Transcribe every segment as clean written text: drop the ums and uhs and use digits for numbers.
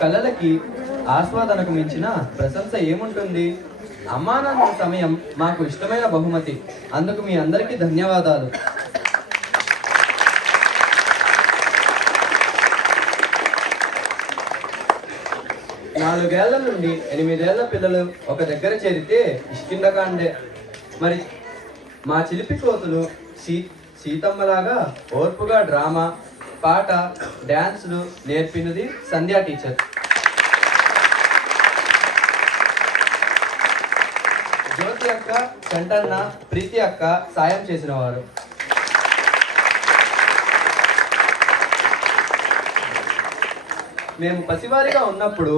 కళలకి ఆస్వాదనకు మించిన ప్రశంస ఏముంటుంది? అమ్మా నాన్న సమయం మాకు ఇష్టమైన బహుమతి. అందుకు మీ అందరికీ ధన్యవాదాలు. నాలుగేళ్ల నుండి 8 ఏళ్ల పిల్లలు ఒక దగ్గర చేరితే ఇష్కిందకాండే. మరి మా చిలిపి కోతులు సీతమ్మలాగా ఓర్పుగా డ్రామా, పాట, డ్యాన్సులు నేర్పినది సంధ్యా టీచర్. జ్యోతి అక్క, చంటన్న, ప్రీతి అక్క సాయం చేసిన వారు. మేము పసివారిగా ఉన్నప్పుడు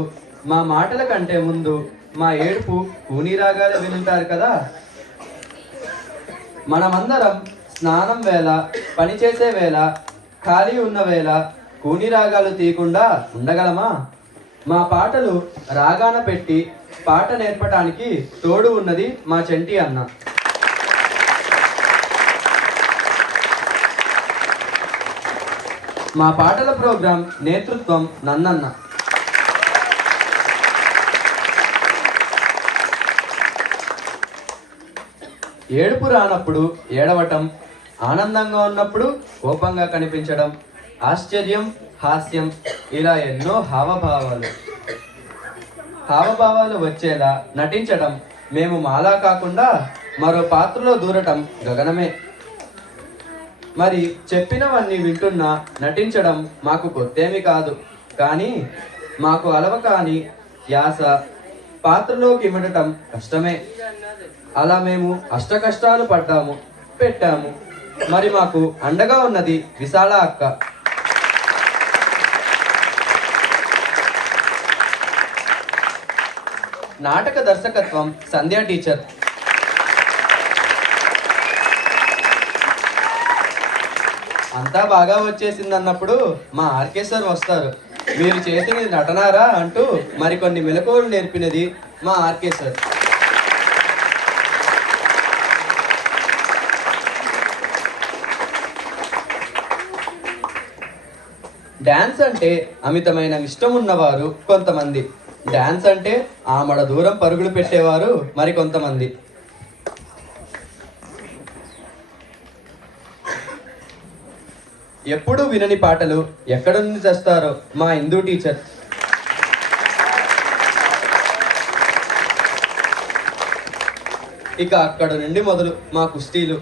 మా మాటల కంటే ముందు మా ఏడుపు కూనీ రాగాలు వినుంటారు కదా. మనమందరం స్నానం వేళ, పనిచేసే వేళ, ఖాళీ ఉన్న వేళ కూని రాగాలు తీయకుండా ఉండగలమా? మా పాటలు రాగాన పెట్టి పాట నేర్పడానికి తోడు ఉన్నది మా చంటి అన్న. మా పాటల ప్రోగ్రాం నేతృత్వం నన్నన్న. ఏడుపు రానప్పుడు ఏడవటం, ఆనందంగా ఉన్నప్పుడు కోపంగా కనిపించడం, ఆశ్చర్యం, హాస్యం, ఇలా ఎన్నో హావభావాలు వచ్చేలా నటించడం. మేము మాలా కాకుండా మరో పాత్రలో దూరటం గగనమే. మరి చెప్పినవన్నీ వింటున్నా నటించడం మాకు కొత్తేమి కాదు. కానీ మాకు అలవకాని యాస పాత్రలోకి ఇమడటం కష్టమే. అలా మేము అష్టకష్టాలు పడ్డాము, పెట్టాము. మరి మాకు అండగా ఉన్నది విశాల అక్క. నాటక దర్శకత్వం సంధ్యా టీచర్. అంతా బాగా వచ్చేసిందన్నప్పుడు మా ఆర్కే సార్ వస్తారు. మీరు చేసినది నటనారా అంటూ మరికొన్ని మెలకువలు నేర్పినది మా ఆర్కే సార్. డాన్స్ అంటే అమితమైన ఇష్టం ఉన్నవారు కొంతమంది, డాన్స్ అంటే ఆమడ దూరం పరుగులు పెట్టేవారు మరికొంతమంది. ఎప్పుడూ వినని పాటలు ఎక్కడ నుండి తెస్తారో మా హిందూ టీచర్. ఇక అక్కడ నుండి మొదలు మా కుస్తీలు,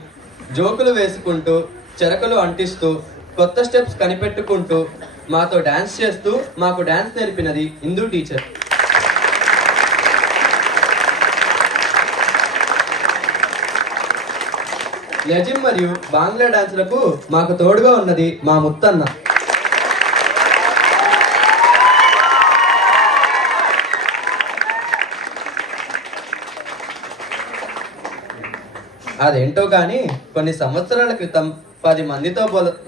జోకులు వేసుకుంటూ, చెరకలు అంటిస్తూ, కొత్త స్టెప్స్ కనిపెట్టుకుంటూ మాతో డాన్స్ చేస్తూ మాకు డాన్స్ నేర్పినది హిందూ టీచర్. లెజిమ్ మరియు బాంగ్లా డాన్సులకు మాకు తోడుగా ఉన్నది మా ముత్తన్న. అదేంటో కానీ కొన్ని సంవత్సరాల క్రితం 10 మందితో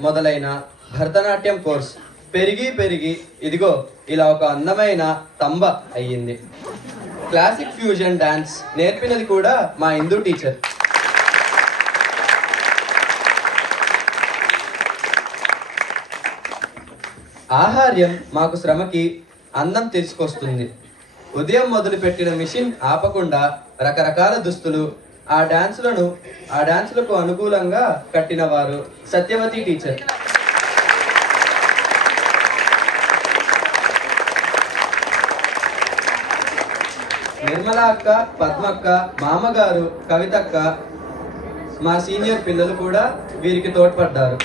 మొదలైన భరతనాట్యం కోర్స్ పెరిగి ఇదిగో ఇలా ఒక అందమైన తంబ అయ్యింది. క్లాసిక్ ఫ్యూజన్ డాన్స్ నేర్పినది కూడా మా హిందూ టీచర్. ఆహార్యం మాకు శ్రమకి అందం తీసుకొస్తుంది. ఉదయం మొదలుపెట్టిన మిషన్ ఆపకుండా రకరకాల దుస్తులు, ఆ డాన్సులకు అనుకూలంగా కట్టిన వారు సత్యవతి టీచర్. నిర్మల అక్క, పద్మక్క, మామగారు, కవితక్క, మా సీనియర్ పిల్లలు కూడా వీరికి తోడ్పడ్డారు.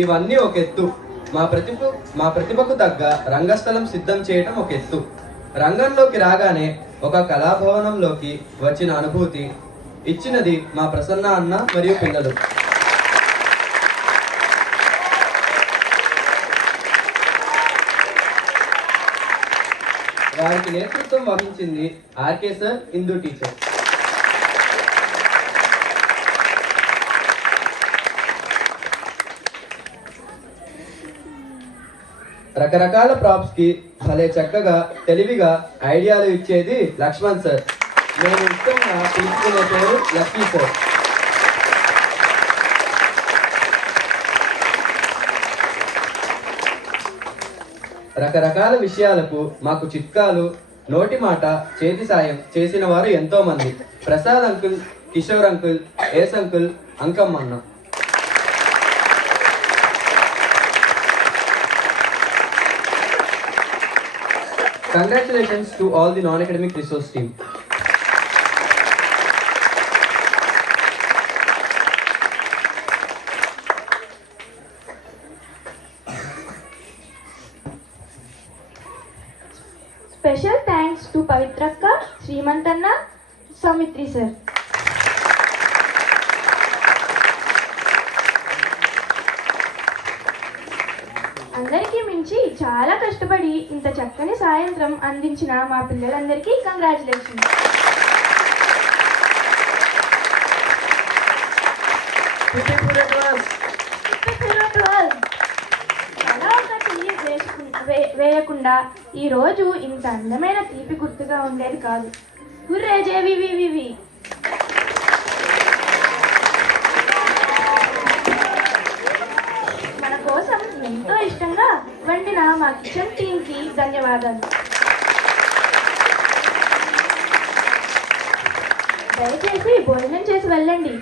ఇవన్నీ ఒక ఎత్తు. మా ప్రతిభకు తగ్గ రంగస్థలం సిద్ధం చేయటం ఒక ఎత్తు. రంగంలోకి రాగానే ఒక కళాభవనంలోకి వచ్చిన అనుభూతి ఇచ్చినది మా ప్రసన్న అన్న మరియు పిల్లలు. వారికి నేతృత్వం వహించింది ఆర్కే సార్, హిందూ టీచర్. రకరకాల ప్రాప్స్ కి భలే చక్కగా తెలివిగా ఐడియాలు ఇచ్చేది లక్ష్మణ్ సార్. నేను ఇష్టంగా పిలుచుకునే పేరు లక్కీ సార్. రకరకాల విషయాలకు మాకు చిట్కాలు, నోటి మాట, చేతి సాయం చేసిన వారు ఎంతో మంది. ప్రసాద్ అంకుల్, కిషోర్ అంకుల్, ఏస్ అంకుల్, అంకమ్మన్న. Congratulations to all the non-academic resource team. Special thanks to Pavitrakka, Srimantanna, Samitri sir. అందరికీ మించి చాలా కష్టపడి ఇంత చక్కని సాయంత్రం అందించిన మా పిల్లలందరికీ కంగ్రాచులేషన్స్. అలా ఒకటి వేయకుండా ఈ రోజు ఇంత అందమైన తీపి గుర్తుగా ఉండేది కాదు. హుర్రే జేవివివివి. మన కోసం ఎంతో ఇష్టంగా వండిన మా కిచెన్ టీమ్ కి ధన్యవాదాలు. దయచేసి భోజనం చేసి వెళ్ళండి.